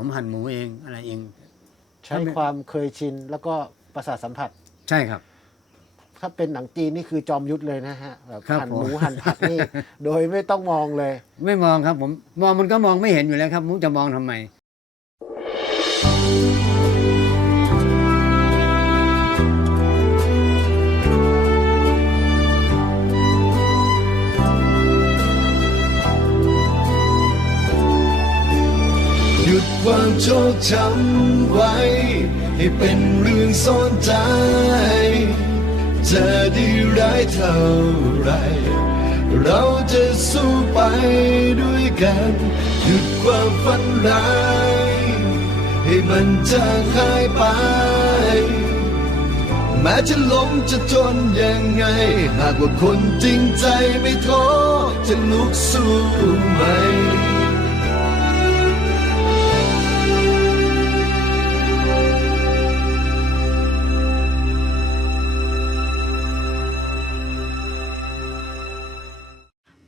ผมหั่นหมูเองอะไรเอง ใช้ความเคยชินแล้วก็ประสาทสัมผัส ใช่ครับ ถ้าเป็นหนังจีนนี่คือจอมยุทธเลยนะฮะแบบครับหั่นผมหมูหั่นผักนี่ โดยไม่ต้องมองเลย ไม่มองครับผมมองมันก็มองไม่เห็นอยู่แล้วครับผมจะมองทำไม ความโชคช้ำไว้ ให้เป็นเรื่องซ่อนใจ จะดีร้ายเท่าไร เราจะสู้ไปด้วยกันหยุดความฝันร้าย ให้มันจางหายไป แม้จะล้มจะจนยังไง หากว่าคนจริงใจไม่ท้อจะลุกสู้ไหม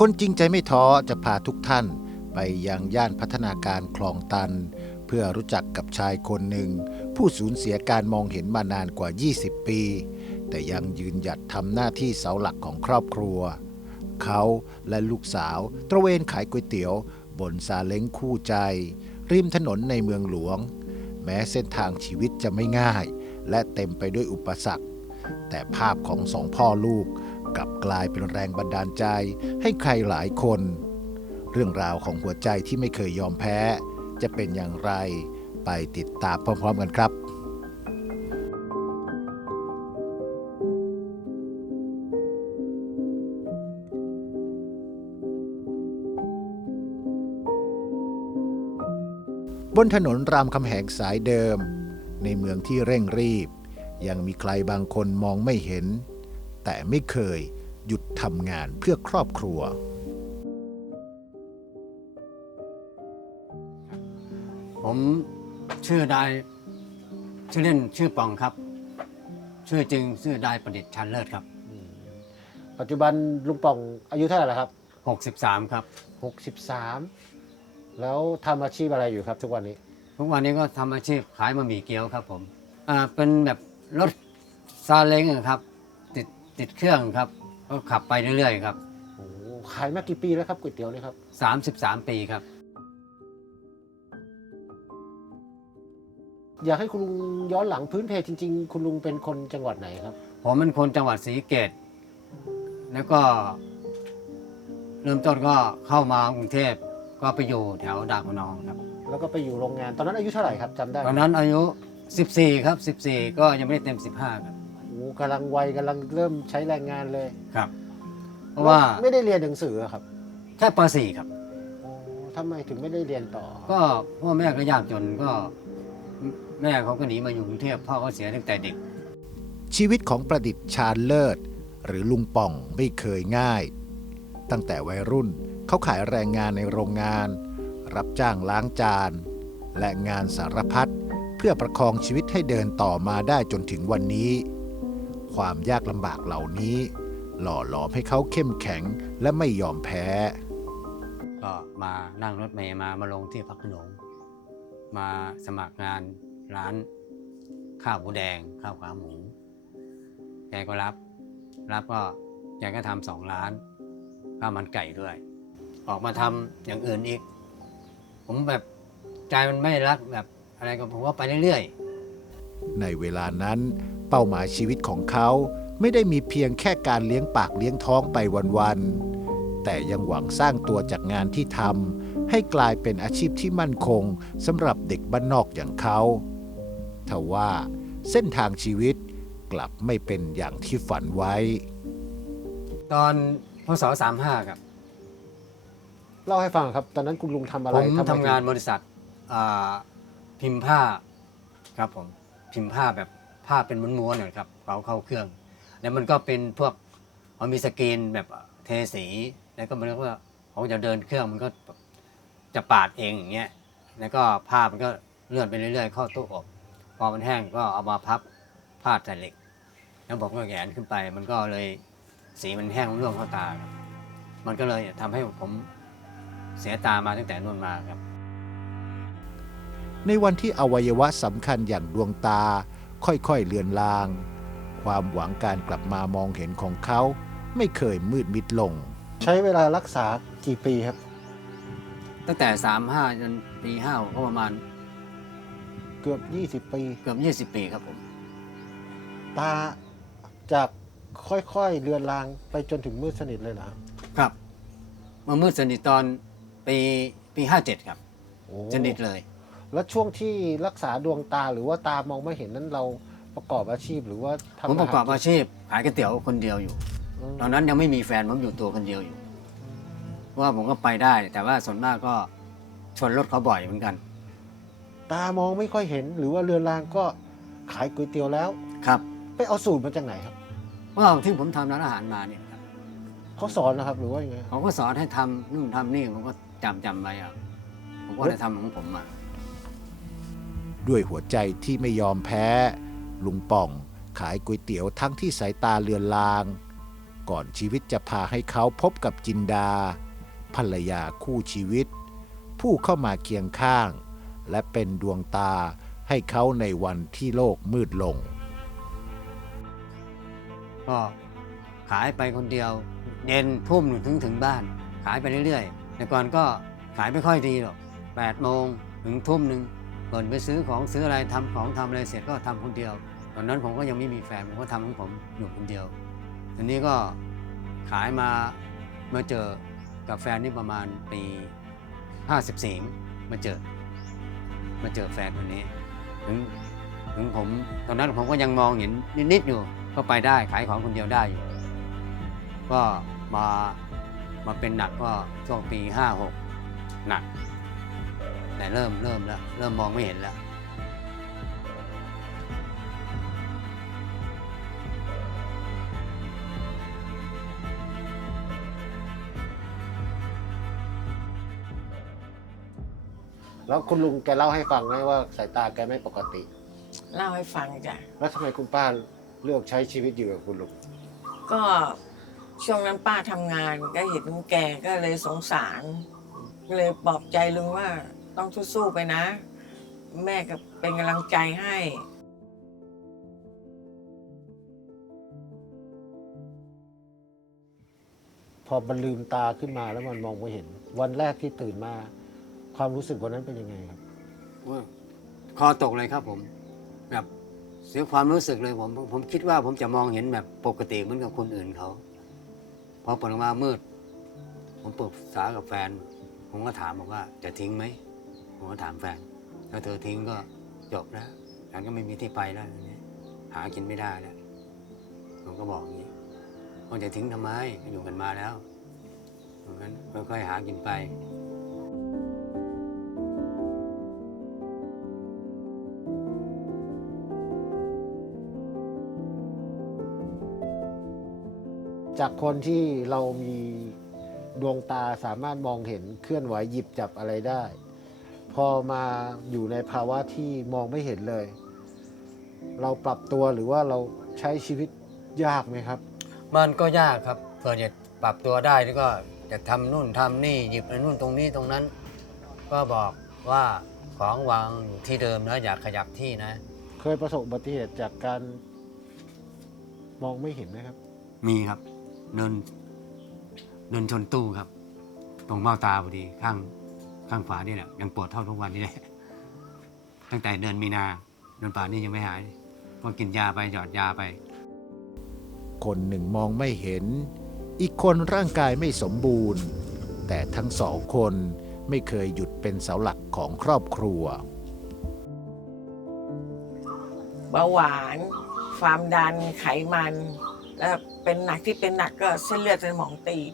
คนจริงใจไม่ท้อจะพาทุกท่านไปยังย่านพัฒนาการคลองตัน เพื่อรู้จักกับชายคนหนึ่ง ผู้สูญเสียการมองเห็นมานานกว่า 20 ปี แต่ยังยืนหยัดทำหน้าที่เสาหลักของครอบครัว เขาและลูกสาว ตระเวนขายก๋วยเตี๋ยว บนซาเล้งคู่ใจ ริมถนนในเมืองหลวง แม้เส้นทางชีวิตจะไม่ง่าย และเต็มไปด้วยอุปสรรค แต่ภาพของสองพ่อลูก กลับกลายเป็นแรงบันดาลใจให้ใครหลายคน เรื่องราวของหัวใจที่ไม่เคยยอมแพ้ จะเป็นอย่างไรไปติดตามพร้อม ๆ กันครับบนถนนรามคำแหงสายเดิม ในเมืองที่เร่งรีบ ยังมีใครบางคนมองไม่เห็น แต่ไม่เคยหยุดทำงานเพื่อครอบครัว ผมชื่อไดชื่อเล่นชื่อปองครับ ชื่อจริงชื่อไดประดิษฐ์ชันเลิศครับ ปัจจุบันลุงป่องอายุเท่าไหร่แล้วครับ63 ครับ63 แล้วทำอาชีพอะไรอยู่ครับทุกวันนี้ ทุกวันนี้ก็ทำอาชีพขายบะหมี่เกี๊ยวครับผมอ่าเป็นแบบรถซาเล้งอะครับ ติดติดเครื่องครับก็ขับไปเรื่อยๆครับ โอ้โหขายมากี่ปีแล้วครับก๋วยเตี๋ยวนี่ครับ 33 ปีครับ อยากให้คุณลุงย้อนหลังพื้นเพจริง ๆ คุณลุงเป็นคนจังหวัดไหนครับ ผมเป็นคนจังหวัดศรีสะเกต แล้วก็ เริ่มต้นก็เข้ามากรุงเทพก็ไปอยู่แถวดาวคนองครับแล้วก็ไปอยู่โรงงาน ตอนนั้นอายุเท่าไหร่ครับจำได้ไหมตอนนั้นอายุ 14 ครับ 14 ก็ยังไม่ได้เต็ม 15ครับโอ้โห กำลังวัยกำลังเริ่มใช้แรงงานเลยครับ เพราะว่าไม่ได้เรียนหนังสือครับแค่ป .4 ครับ โอ้ทำไมถึงไม่ได้เรียนต่อก็พ่อแม่ก็ยากจนก็ แม่เขาก็หนีมาอยู่กรุงเทพพ่อเขาเสียตั้งแต่เด็ก ชีวิตของประดิษฐ์ชาญเลิศ หรือลุงป่องไม่เคยง่าย ตั้งแต่วัยรุ่นเขาขายแรงงานในโรงงาน รับจ้างล้างจาน และงานสารพัดเพื่อประคองชีวิตให้เดินต่อมาได้จนถึงวันนี้ ความยากลำบากเหล่านี้ หล่อหลอมให้เขาเข้มแข็งและไม่ยอมแพ้ ก็มานั่งรถเมย์มามาลงที่พักขนงมาสมัครงานร้านข้าวหมูแดงข้าวขาหมูแกก็รับ รับก็แกก็ทำสองร้านข้าวมันไก่ด้วย ออกมาทำอย่างอื่นอีก ผมแบบใจมันไม่รักแบบอะไรก็ผมว่าไปเรื่อยๆในเวลานั้น เป้าหมายชีวิตของเขาไม่ได้มีเพียงแค่การเลี้ยงปากเลี้ยงท้องไปวันๆ แต่ยังหวังสร้างตัวจากงานที่ทำให้กลายเป็นอาชีพที่มั่นคงสำหรับเด็กบ้านนอกอย่างเขาทว่าเส้นทางชีวิตกลับไม่เป็นอย่างที่ฝันไว้ ตอนพศสามห้าครับ เล่าให้ฟังครับ ตอนนั้นคุณลุงทำอะไรผมไมทำงานถึบริษัทอ่าพิมพ์ผ้าครับผม พิมพ์ผ้าแบบ ผ้าเป็นม้วนๆหน่อยครับเอาเข้าเครื่อง แล้วมันก็เป็นพวกมันมีสกรีนแบบเทสีแล้วก็มันก็ผมจะเดินเครื่องมันก็จะปาดเองอย่างเงี้ยแล้วก็ผ้ามันก็เลื่อนไปเรื่อยๆเข้าตู้อบพอมันแห้งก็เอามาพับพาดใส่เหล็ก แล้วผมก็แหงนขึ้นไป มันก็เลยสีมันแห้งร่วงเข้าตาครับมันก็เลยทำให้ผมเสียตามาตั้งแต่นู่นมาครับ ในวันที่อวัยวะสำคัญอย่างดวงตา ค่อยๆเลือนลาง ความหวังการกลับมามองเห็นของเขา ไม่เคยมืดมิดลง ใช้เวลารักษากี่ปีครับ ตั้งแต่สามห้าจนปีห้าก็ประมาณเกือบ 20 ปี เกือบยี่สิบปีครับผม ตาจากค่อยๆเลือนลางไปจนถึงมืดสนิทเลยเหรอครับมามืดสนิทตอนปีปีห้าเจ็ดครับ โอ้สนิทเลย แล้วช่วงที่รักษาดวงตาหรือว่าตามองไม่เห็นนั้นเราประกอบอาชีพหรือว่าทำผมประกอบหอาชีพขายก๋วยเตี๋ยวคนเดียวอยู่อืมตอนนั้นยังไม่มีแฟนผมอยู่ตัวคนเดียวอยู่ ว่าผมก็ไปได้ แต่ว่าส่วนมากก็ชนรถเขาบ่อยเหมือนกัน ตามองไม่ค่อยเห็นหรือว่าเรือนรางก็ขายก๋วยเตี๋ยวแล้วครับ ไปเอาสูตรมาจากไหนครับว่าที่ผมทำร้านอาหารมาเนี่ยครับเขาสอนนะครับหรือว่ายังไงเขาก็สอนให้ทำนู่นทำนี่ผมก็จำจำไว้อะผมก็ได้ทำของผมมา ด้วยหัวใจที่ไม่ยอมแพ้ ลุงป่องขายก๋วยเตี๋ยวทั้งที่สายตาเลือนลาง ก่อนชีวิตจะพาให้เขาพบกับจินดา ภรรยาคู่ชีวิต ผู้เข้ามาเคียงข้าง และเป็นดวงตาให้เขาในวันที่โลกมืดลง ก็ขายไปคนเดียว เย็นทุ่มหนึ่งถึงถึงบ้าน ขายไปเรื่อยๆ แต่ก่อนก็ขายไม่ค่อยดีหรอกแปดโมงถึงทุ่มหนึ่ง ก่อนไปซื้อของซื้ออะไรทำของทำอะไรเสร็จก็ทำคนเดียว ตอนนั้นผมก็ยังไม่มีแฟนผมก็ทำของผมอยู่คนเดียวทีนี้ก็ขายมามาเจอกับแฟนนี่ประมาณปี 54 มาเจอ มาเจอแฟนคนนี้ ถึงถึงผมตอนนั้นผมก็ยังมองเห็นนิดๆอยู่ ก็ไปได้ขายของคนเดียวได้อยู่ ก็มามาเป็นหนักก็ช่วงปีห้าหกหนัก แต่เริ่มเริ่มแล้ว เริ่มมองไม่เห็นแล้ว แล้วคุณลุงแกเล่าให้ฟังไหมว่าสายตาแกไม่ปกติ เล่าให้ฟังจ้ะ แล้วทำไมคุณป้าเลือกใช้ชีวิตอยู่กับคุณลุงก็ช่วงนั้นป้าทำงานก็เห็นแกก็เลยสงสารก็เลยปลอบใจลุงว่า ต้องสู้ๆไปนะ แม่ก็เป็นกำลังใจให้ พอมันลืมตาขึ้นมาแล้วมันมองไม่เห็น วันแรกที่ตื่นมา ความรู้สึกวันนั้นเป็นยังไงครับว่าคอตกเลยครับผม แบบเสียความรู้สึกเลยผมผมผมคิดว่าผมจะมองเห็นแบบปกติเหมือนกับคนอื่นเขาพอเปิดออกมามืด ผมปรึกษากับแฟน ผมก็ถามบอกว่าจะทิ้งไหม ผมก็ถามแฟนถ้าเธอทิ้งก็จบแล้วฉันก็ไม่มีที่ไปแล้วทีนี้หากินไม่ได้แล้วผมก็บอกอย่างนี้ว่าจะทิ้งทำไมอยู่กันมาแล้วงั้นค่อยๆหากินไปจากคนที่เรามีดวงตาสามารถมองเห็นเคลื่อนไหวหยิบจับอะไรได้ พอมาอยู่ในภาวะที่มองไม่เห็นเลย เราปรับตัวหรือว่าเราใช้ชีวิตยากไหมครับ มันก็ยากครับเผื่อจะปรับตัวได้แล้วก็จะทำนู่นทำนี่หยิบไอ้นู่นตรงนี้ตรงนั้น ก็บอกว่าของวางอยู่ที่เดิมนะอย่าขยับที่นะ เคยประสบอุบัติเหตุจากการมองไม่เห็นไหมครับ มีครับเดินเดินชนตู้ครับ ตรงเบ้าตาพอดีข้าง ข้างฝานี่แหละยังปวดเท่าทุกวันนี้เลยตั้งแต่เดือนมีนาเดือนป่านนี้ยังไม่หายพอกินยาไปหยอดยาไป คนหนึ่งมองไม่เห็น อีกคนร่างกายไม่สมบูรณ์ แต่ทั้งสองคนไม่เคยหยุดเป็นเสาหลักของครอบครัวเบาหวาน ความดันไขมัน แล้วเป็นหนักที่เป็นหนักก็เส้นเลือดในสมองตีบ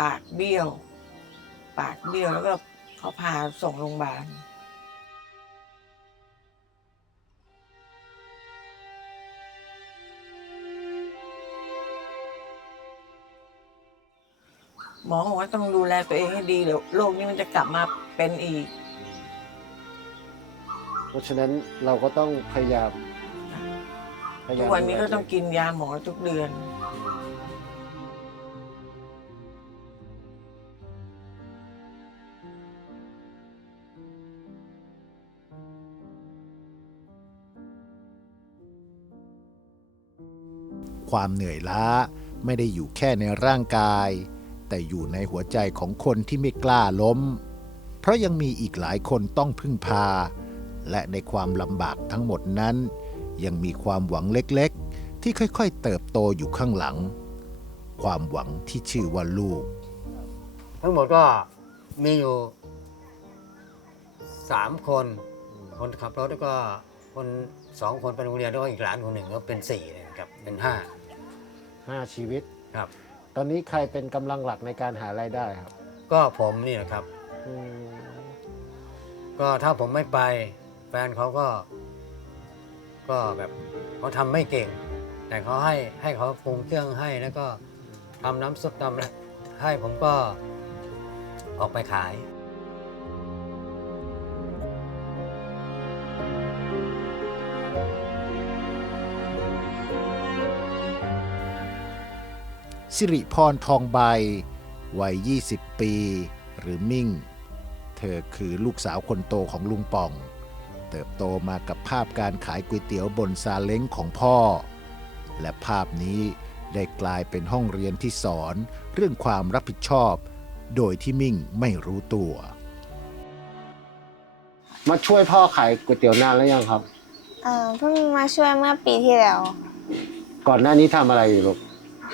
ปากเบี้ยว ปากเบี้ยวแล้วก็ เขาพาส่งโรงพยาบาลหมอบอกว่าต้องดูแลตัวเองให้ดีเดี๋ยวโรคนี้มันจะกลับมาเป็นอีก เพราะฉะนั้นเราก็ต้องพยายามพยายาทุมกวันนี้ก็ดูแลต้องกินยาหมอทุกเดือน ความเหนื่อยล้า ไม่ได้อยู่แค่ในร่างกาย แต่อยู่ในหัวใจของคนที่ไม่กล้าล้ม เพราะยังมีอีกหลายคนต้องพึ่งพา และในความลำบากทั้งหมดนั้น ยังมีความหวังเล็กๆ ที่ค่อยๆ เติบโตอยู่ข้างหลัง ความหวังที่ชื่อว่าลูก ทั้งหมดก็มีอยู่สามคน คนขับรถแล้วก็คนสองคนไปโรงเรียนแล้วก็อีกหลานคนหนึ่งก็เป็นสี่นะครับเป็นห้า ห้าชีวิต ครับ ตอนนี้ใครเป็นกำลังหลักในการหารายได้ครับก็ผมนี่แหละครับ อืมก็ถ้าผมไม่ไปแฟนเขาก็ ก็แบบเขาทำไม่เก่ง แต่เขาให้ให้เขาปรุงเครื่องให้แล้วก็ทำน้ำซุปทำอะไรให้ผมก็ออกไปขาย สิริพรทองใบ วัย 20 ปี หรือมิ่ง เธอคือลูกสาวคนโตของลุงป่อง เติบโตมากับภาพการขายก๋วยเตี๋ยวบนซาเล้งของพ่อ และภาพนี้ได้กลายเป็นห้องเรียนที่สอนเรื่องความรับผิดชอบ โดยที่มิ่งไม่รู้ตัว มาช่วยพ่อขายก๋วยเตี๋ยวนานแล้วยังครับ เอ่อเพิ่งมาช่วยเมื่อปีที่แล้ว ก่อนหน้านี้ทำอะไรอยู่ลูก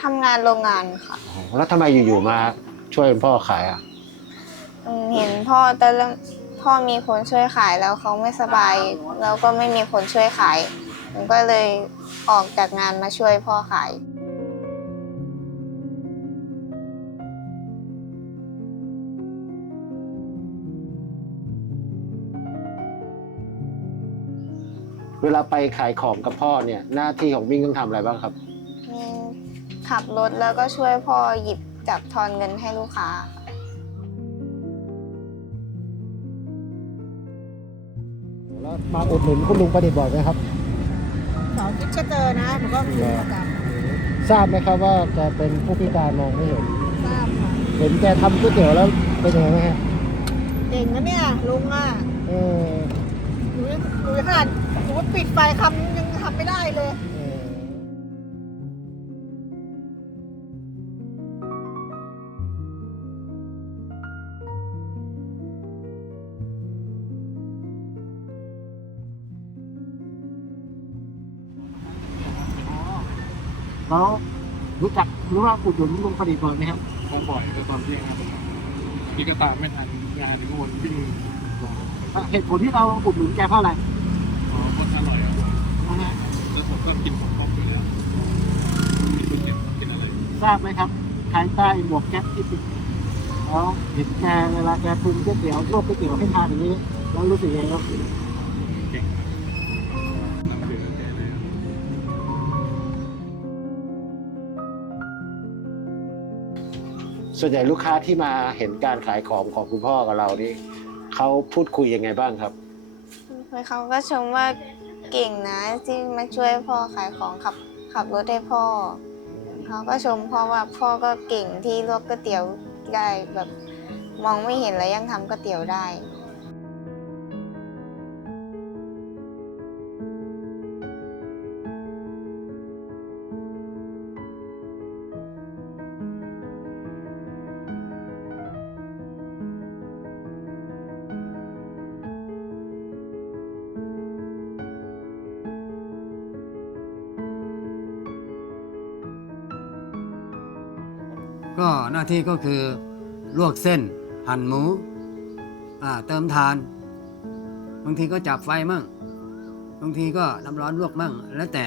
ทำงานโรงงานค่ะอ๋อแล้วทำไมอยู่ๆมาช่วยพ่อขายอะอืมเห็นพ่อตอนเริ่มพ่อมีคนช่วยขายแล้วเขาไม่สบาย แล้วก็ไม่มีคนช่วยขายผมก็เลยออกจากงานมาช่วยพ่อขาย เวลาไปขายของกับพ่อเนี่ย หน้าที่ของมิ่งต้องทำอะไรบ้างครับมี ขับรถแล้วก็ช่วยพ่อหยิบจับทอนเงินให้ลูกค้าแล้วมาอุดหนุนคุณลุงประดิษฐ์บ่อยไหมครับเสาร์อาทิตย์ก็เจอนะผมก็มีประจทราบไหมครับว่าแกเป็นผู้พิการมองไม่เห็นำทราบค่ะเห็นแกทำก๋วยเตี๋ยวแล้วเป็นยังไงไหมฮะเก่งนะเนี่ยลุงอะเออหนูยังหนูยังขนาดหนูปิดไฟคำนึงยังทำไม่ได้เลย รู้จักรู้ว่าอุดหนุนลุงประดิษฐ์บ่อยไหมครับผมบ่อยเลยตอนเที่ยงครับนี่ก็ตามไม่ทันงานทุกคนวิ่งเหตุผลที่เราอุดหนุนแกเพราะอะไรขอคนอร่อยอะนะฮะแล้วผมก็กินของผมอยู่แล้วมีทุกเด็ดกินอะไรทราบไหมครับภายใต้หมวกแก๊ปที่ติดแล้วเห็นแกเวลาแกปรุงก๋วยเตี๋ยวลวกก๋วยเตี๋ยวให้ทานอย่างนี้ แล้วรู้สึกยังไงครับ ส่วนใหญ่ลูกค้าที่มาเห็นการขายของของคุณพ่อกับเรานี่เขาพูดคุยยังไงบ้างครับ เขาก็ชมว่าเก่งนะที่มาช่วยพ่อขายของขับขับรถให้พ่อ เขาก็ชมพ่อว่าพ่อก็เก่งที่ลวกก๋วยเตี๋ยวได้แบบมองไม่เห็นแล้วยังทำก๋วยเตี๋ยวได้ ก็หน้าที่ก็คือลวกเส้น หั่นหมูเติมทาน บางทีก็จับไฟมั่ง บางทีก็น้ำร้อนลวกมั่ง แล้วแต่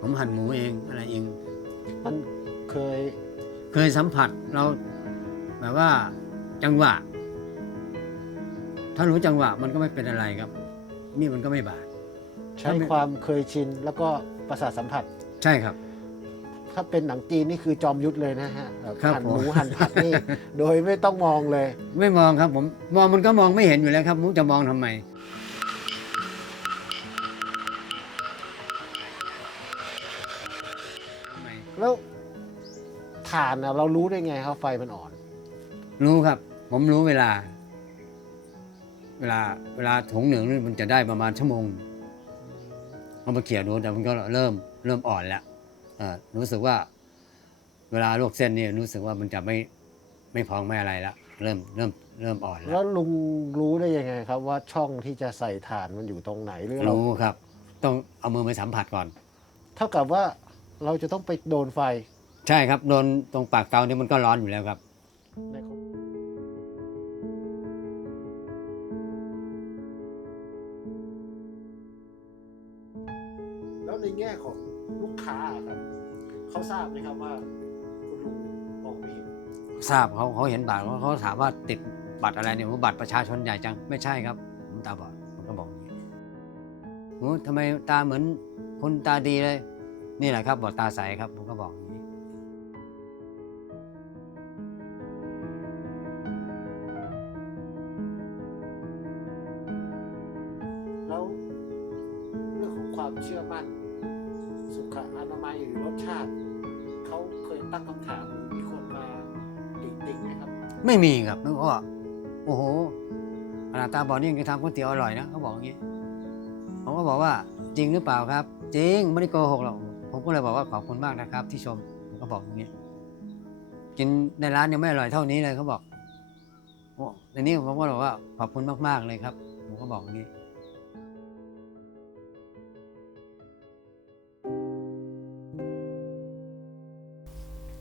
ผมหั่นหมูเองอะไรเอง มันเคยเคยสัมผัสเราแบบว่าจังหวะ ถ้ารู้จังหวะมันก็ไม่เป็นอะไรครับนี่มันก็ไม่บาด ใช้ความเคยชินแล้วก็ประสาทสัมผัส ใช่ครับ ถ้าเป็นหนังจีนนี่คือจอมยุทธเลยนะฮะแบบครับหั่นผมหมูหั่นผักนี่ โดยไม่ต้องมองเลย ไม่มองครับผมมองมันก็มองไม่เห็นอยู่แล้วครับมุจะมองทำไมทำไม แล้วถ่านอะเรารู้ได้ไงครับไฟมันอ่อน รู้ครับ ผมรู้เวลา เวลาเวลาถุงหนึ่งนี่มันจะได้ประมาณชั่วโมงเอามาเขี่ยดูแต่มันก็เริ่มเริ่มอ่อนแล้วเอ่อรู้สึกว่า เวลาลวกเส้นนี่รู้สึกว่ามันจะไม่ไม่พองไม่อะไรแล้วเริ่มเริ่มเริ่มอ่อนแล้แล้ววลุงรู้ได้ยังไงครับ ว่าช่องที่จะใส่ถ่านมันอยู่ตรงไหนหรือเรารู้ครับ ต้องเอามือไปสัมผัสก่อน เท่ากับว่าเราจะต้องไปโดนไฟ ใช่ครับโดนตรงปากเตานี่มันก็ร้อนอยู่แล้วครับ ในแล้วในแง่ของลูกค้าครับเขาทราบไหมครับว่า คุณลุงมองไม่เห็นทราบเขาเขาเห็นบัตรเขาเขาถามว่าติดบัตรอะไรเนี่ยผมบัตรประชาชนใหญ่จังไม่ใช่ครับผมตาบอดผมก็บอกอย่างนี้โอ้ทำไมตาเหมือนคนตาดีเลย นี่แหละครับบอดตาใสครับผมก็ บอดนี่ยังทำก๋วยเตี๋ยวอร่อยนะเขาบอกอย่างนี้ ผมก็บอกว่าจริงหรือเปล่าครับ จริงไม่ได้โกหกหรอกผมก็เลยบอกว่าขอบคุณมากนะครับ ที่ชมผมก็บอกอย่างนี้ กินในร้านยังไม่อร่อยเท่านี้เลยเขาบอกโอ้ในนี้ผมก็บอกว่าขอบคุณมากๆเลยครับ ผมก็บอกอย่างนี้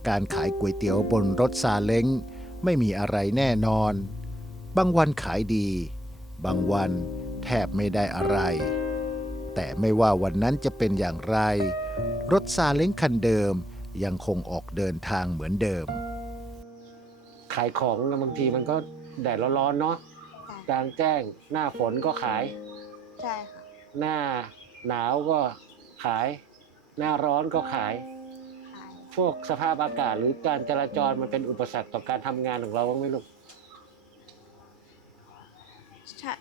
การขายก๋วยเตี๋ยวบนรถซาเล้งไม่มีอะไรแน่นอน บางวันขายดี บางวันแทบไม่ได้อะไร แต่ไม่ว่าวันนั้นจะเป็นอย่างไร รถซาเล้งคันเดิมยังคงออกเดินทางเหมือนเดิม ขายของนะบางทีมันก็แดดร้อนๆเนาะกลางแจ้งหน้าฝนก็ขาย ใช่ค่ะ หน้าหนาวก็ขาย หน้าร้อนก็ขายขายพวกสภาพอากาศหรือการจราจรมันเป็นอุปสรรคต่อการทำงานของเราบ้างไหมลูก ใช่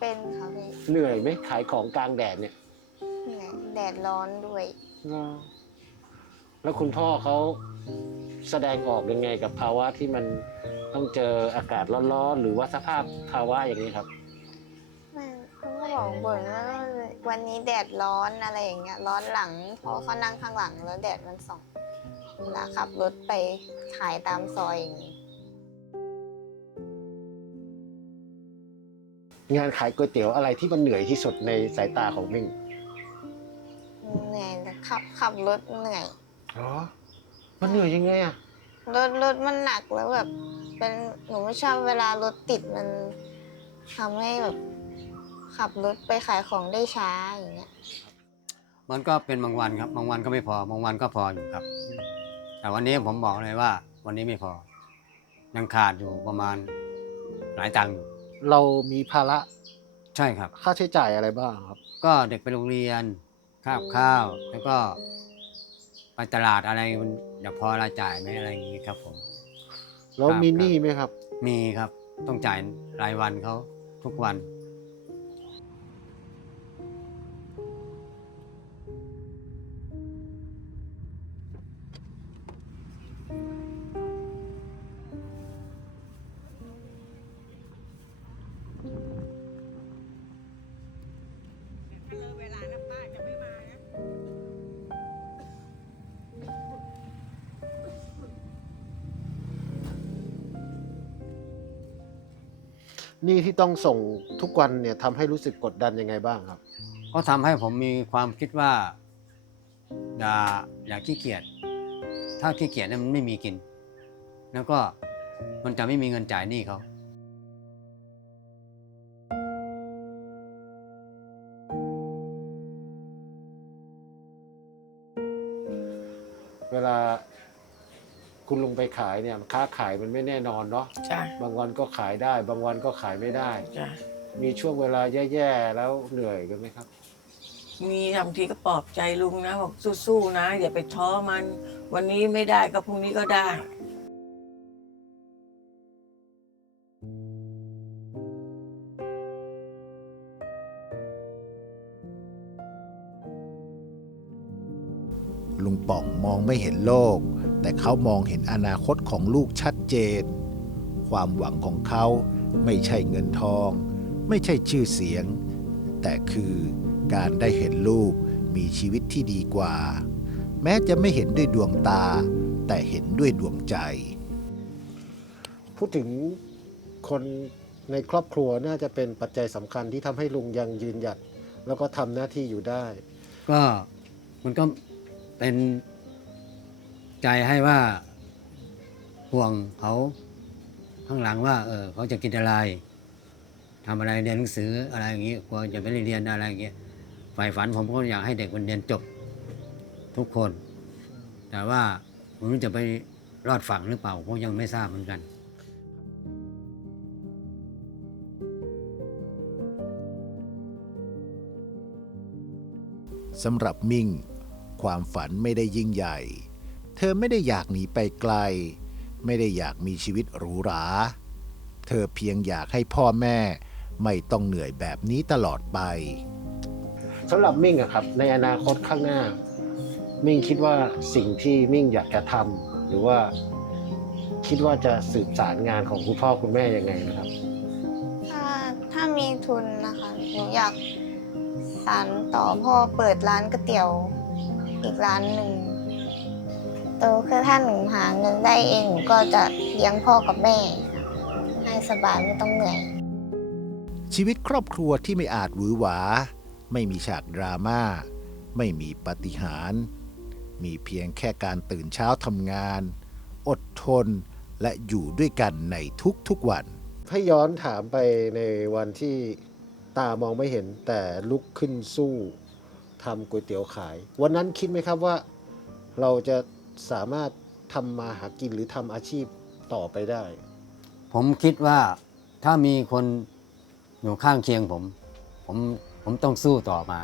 เป็นค่ะพี่เหนื่อยไหมขายของกลางแดดเนี่ยเหนื่อยแดดร้อนด้วย แล้วคุณพ่อเขาแสดงออกยังไงกับภาวะที่มันต้องเจออากาศร้อนๆหรือว่าสภาพภาวะอย่างนี้ครับแม่เขาก็บอกบ่นว่าวันนี้แดดร้อนอะไรอย่างเงี้ย ร้อนหลังเพราะเขานั่งข้างหลังแล้วแดดมันส่องเวลาขับรถไปขายตามซอยอย่างงี้ งานขายก๋วยเตี๋ยวอะไรที่มันเหนื่อยที่สุดในสายตาของมิ่งเหนื่อยแต่ขับขับรถเหนื่อยอ๋อมันเหนื่อยยังไงอะรถรถมันหนักแล้วแบบ เป็นหนูไม่ชอบเวลารถติดมันทำให้แบบ ขับรถไปขายของได้ช้าอย่างเงี้ย มันก็เป็นบางวันครับ บางวันก็ไม่พอบางวันก็พออยู่ครับ แต่วันนี้ผมบอกเลยว่า วันนี้ไม่พอยังขาดอยู่ประมาณหลายตังค์อยู่ เรามีภาระใช่ครับ ค่าใช้จ่ายอะไรบ้างครับ ก็เด็กไปโรงเรียนข้าวข้าวแล้วก็ไปตลาดอะไรมันจะพอรายจ่ายไหมอะไรอย่างนี้ครับผม แล้วครับมีหนี้ไหมครับ มีครับ ต้องจ่ายรายวันเขาทุกวัน หนี้ที่ต้องส่งทุกวันเนี่ยทำให้รู้สึกกดดันยังไงบ้างครับ ก็ทำให้ผมมีความคิดว่าอย่าอย่าขี้เกียจถ้าขี้เกียจเนี่ยมันไม่มีกิน แล้วก็มันจะไม่มีเงินจ่ายหนี้เขา คุณลุงไปขายเนี่ยค้าขายมันไม่แน่นอนเนาะจ้ะบางวันก็ขายได้ บางวันก็ขายไม่ได้ จ้ะมีช่วงเวลาแย่ๆแล้วเหนื่อยกันไหมครับ มีทำทีก็ปลอบใจลุงนะบอกสู้ๆนะ อย่าไปท้อมัน วันนี้ไม่ได้ก็พรุ่งนี้ก็ได้ ลุงป่องมองไม่เห็นโลก แต่เขามองเห็นอนาคตของลูกชัดเจน ความหวังของเขาไม่ใช่เงินทอง ไม่ใช่ชื่อเสียง แต่คือการได้เห็นลูกมีชีวิตที่ดีกว่า แม้จะไม่เห็นด้วยดวงตา แต่เห็นด้วยดวงใจ พูดถึงคนในครอบครัวน่าจะเป็นปัจจัยสำคัญที่ทำให้ลุงยังยืนหยัด แล้วก็ทำหน้าที่อยู่ได้ ก็มันก็ เป็นใจให้ว่าห่วงเขาข้างหลังว่า เออเขาจะกินอะไรทำอะไรเรียนหนังสืออะไรอย่างเงี้ยกลัวจะไม่ได้เรียนอะไรอย่างเงี้ยฝ่ายฝันผมก็อยากให้เด็กมันเรียนจบทุกคน แต่ว่าผมจะไปรอดฝั่งหรือเปล่าผมยังไม่ทราบเหมือนกันสำหรับมิ่ง ความฝันไม่ได้ยิ่งใหญ่ เธอไม่ได้อยากหนีไปไกล ไม่ได้อยากมีชีวิตหรูหรา เธอเพียงอยากให้พ่อแม่ไม่ต้องเหนื่อยแบบนี้ตลอดไปสำหรับมิ่งอะครับ ในอนาคตข้างหน้า มิ่งคิดว่าสิ่งที่มิ่งอยากจะทำหรือว่าคิดว่าจะสืบสารงานของคุณพ่อคุณแม่ยังไงนะครับ ถ้าถ้ามีทุนนะคะหนูอยากสานต่อพ่อเปิดร้านก๋วยเตี๋ยว อีกร้านหนึ่งโตคือถ้าหนูหาเงินได้เองหนูก็จะเลี้ยงพ่อกับแม่ ให้สบายไม่ต้องเหนื่อย ชีวิตครอบครัวที่ไม่อาจหวือหวา ไม่มีฉากดราม่า ไม่มีปาฏิหารย์มีเพียงแค่การตื่นเช้าทำงาน อดทนและอยู่ด้วยกันในทุกๆวันให้ย้อนถามไปในวันที่ตามองไม่เห็นแต่ลุกขึ้นสู้ ทำก๋วยเตี๋ยวขาย วันนั้นคิดไหมครับว่าเราจะสามารถทำมาหากินหรือทำอาชีพต่อไปได้ ผมคิดว่าถ้ามีคนอยู่ข้างเคียงผม ผมผมต้องสู้ต่อมา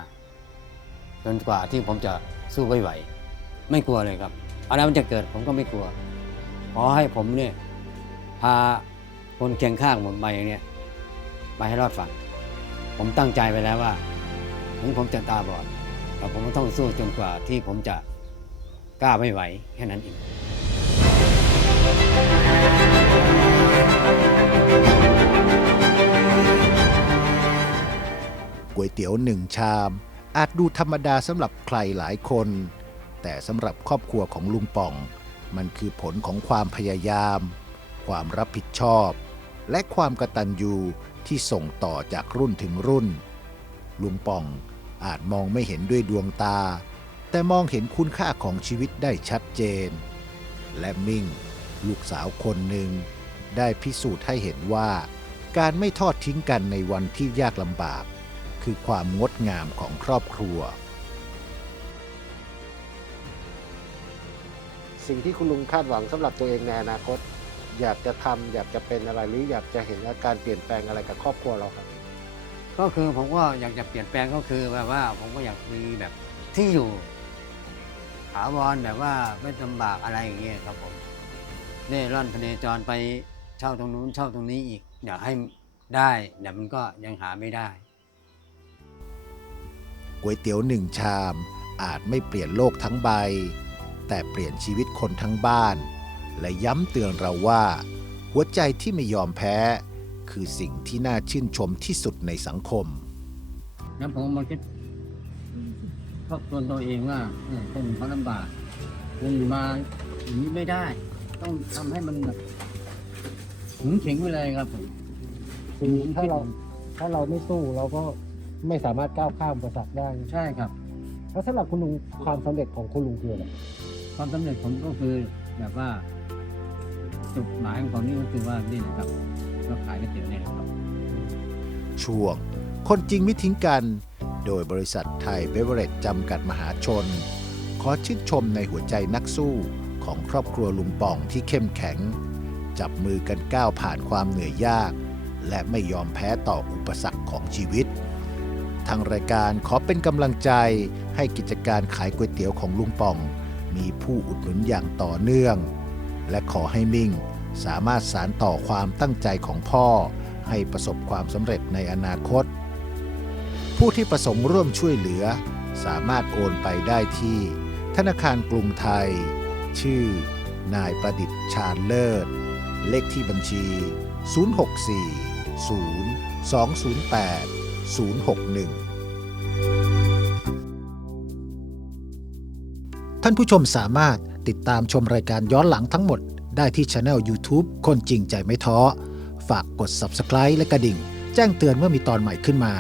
จนกว่าที่ผมจะสู้ไม่ไหว ไม่กลัวเลยครับอะไรมันจะเกิดผมก็ไม่กลัว ขอให้ผมเนี่ยพาคนเคียงข้างผมไปเนี่ยไปให้รอดฝั่ง ผมตั้งใจไปแล้วว่า ถึงผมจะตาบอด แต่ผมก็ต้องสู้จนกว่าที่ผมจะกล้าไม่ไหวแค่นั้นเองก๋วยเตี๋ยวหนึ่งชาม อาจดูธรรมดาสำหรับใครหลายคน แต่สำหรับครอบครัวของลุงป่อง มันคือผลของความพยายาม ความรับผิดชอบ และความกตัญญูที่ส่งต่อจากรุ่นถึงรุ่น ลุงป่อง อาจมองไม่เห็นด้วยดวงตา แต่มองเห็นคุณค่าของชีวิตได้ชัดเจน และมิ่ง ลูกสาวคนหนึ่ง ได้พิสูจน์ให้เห็นว่า การไม่ทอดทิ้งกันในวันที่ยากลำบาก คือความงดงามของครอบครัว สิ่งที่คุณลุงคาดหวังสำหรับตัวเองในอนาคต อยากจะทำอยากจะเป็นอะไรหรืออยากจะเห็นการเปลี่ยนแปลงอะไรกับครอบครัวเราครับ ก็คือผมก็อยากจะเปลี่ยนแปลงก็คือแบบว่าผมก็อยากมีแบบที่อยู่ถาวรแบบว่าไม่ลำบากอะไรอย่างเงี้ยครับผมเล่ร่อนพเนจรไปเช่าตรงนู้นเช่าตรงนี้อีกอยากให้ได้แต่มันก็ยังหาไม่ได้ก๋วยเตี๋ยวหนึ่งชาม อาจไม่เปลี่ยนโลกทั้งใบ แต่เปลี่ยนชีวิตคนทั้งบ้าน และย้ำเตือนเราว่า หัวใจที่ไม่ยอมแพ้ คือสิ่งที่น่าชื่นชมที่สุดในสังคม แล้วผมมาคิดทบทวนตัวเองว่าเออคนเขาลำบากคงมาอย่างนี้ไม่ได้ ต้องทำให้มันแบบหึงเข็งไปเลยครับผมถ้าเราถ้าเราไม่สู้เราก็ไม่สามารถก้าวข้ามอุปสรรคได้ ใช่ครับ แล้วสำหรับคุณลุงความสำเร็จของคุณลุงคืออะไรความสำเร็จผมก็คือแบบว่าจุดหมายของผมนี่ก็คือว่านี่แหละครับ ก็ขายก๋วยเตี๋ยวเนี่ยครับช่วงคนจริงไม่ทิ้งกัน โดยบริษัทไทยเบเวอเรจจำกัดมหาชน ขอชื่นชมในหัวใจนักสู้ของครอบครัวลุงป่องที่เข้มแข็ง จับมือกันก้าวผ่านความเหนื่อยยาก และไม่ยอมแพ้ต่ออุปสรรคของชีวิต ทางรายการขอเป็นกำลังใจให้กิจการขายก๋วยเตี๋ยวของลุงป่อง มีผู้อุดหนุนอย่างต่อเนื่อง และขอให้มิ่ง สามารถสารต่อความตั้งใจของพ่อ ให้ประสบความสำเร็จในอนาคต ผู้ที่ประสงค์ร่วมช่วยเหลือ สามารถโอนไปได้ที่ ธนาคารกรุงไทย ชื่อ นายประดิษฐ์ชาญเลิศ เลขที่บัญชี 064 0 208 061 ท่านผู้ชมสามารถติดตามชมรายการย้อนหลังทั้งหมด ได้ที่ช anel YouTube คนจริงใจไม่ท้อ ฝากกด Subscribe และกระดิ่ง แจ้งเตือนเมื่อมีตอนใหม่ขึ้นมา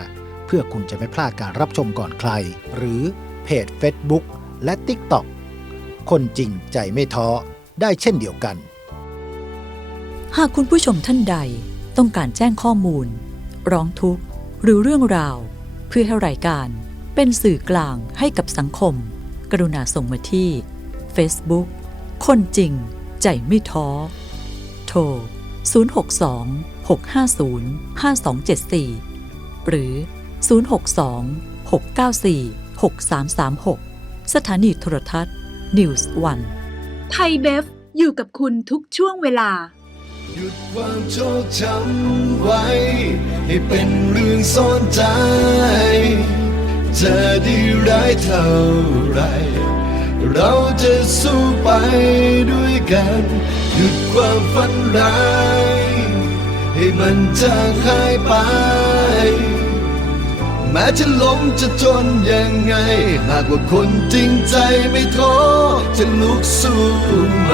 เพื่อคุณจะไม่พลาดการรับชมก่อนใคร หรือเพจ Facebook และ TikTok คนจริงใจไม่ท้อ ได้เช่นเดียวกัน หากคุณผู้ชมท่านใดต้องการแจ้งข้อมูล ร้องทุกข์ หรือเรื่องราว เพื่อให้รายการ เป็นสื่อกลางให้กับสังคม กรุณาส่งมาที่ Facebook คนจริง ใจไม่ท้อ โทร 062 650 5274 หรือ 062 694 6336 สถานีโทรทัศน์ News One ไทยเบฟ อยู่กับคุณทุกช่วงเวลา หยุดความโชคช้ำไว้ ให้เป็นเรื่องซ่อนใจ จะดีร้ายเท่าไร เราจะสู้ไปด้วยกัน หยุดความฝันร้าย ให้มันจางหายไป แม้จะล้มจะจนยังไง หากว่าคนจริงใจไม่ท้อจะลุกสู้ไหม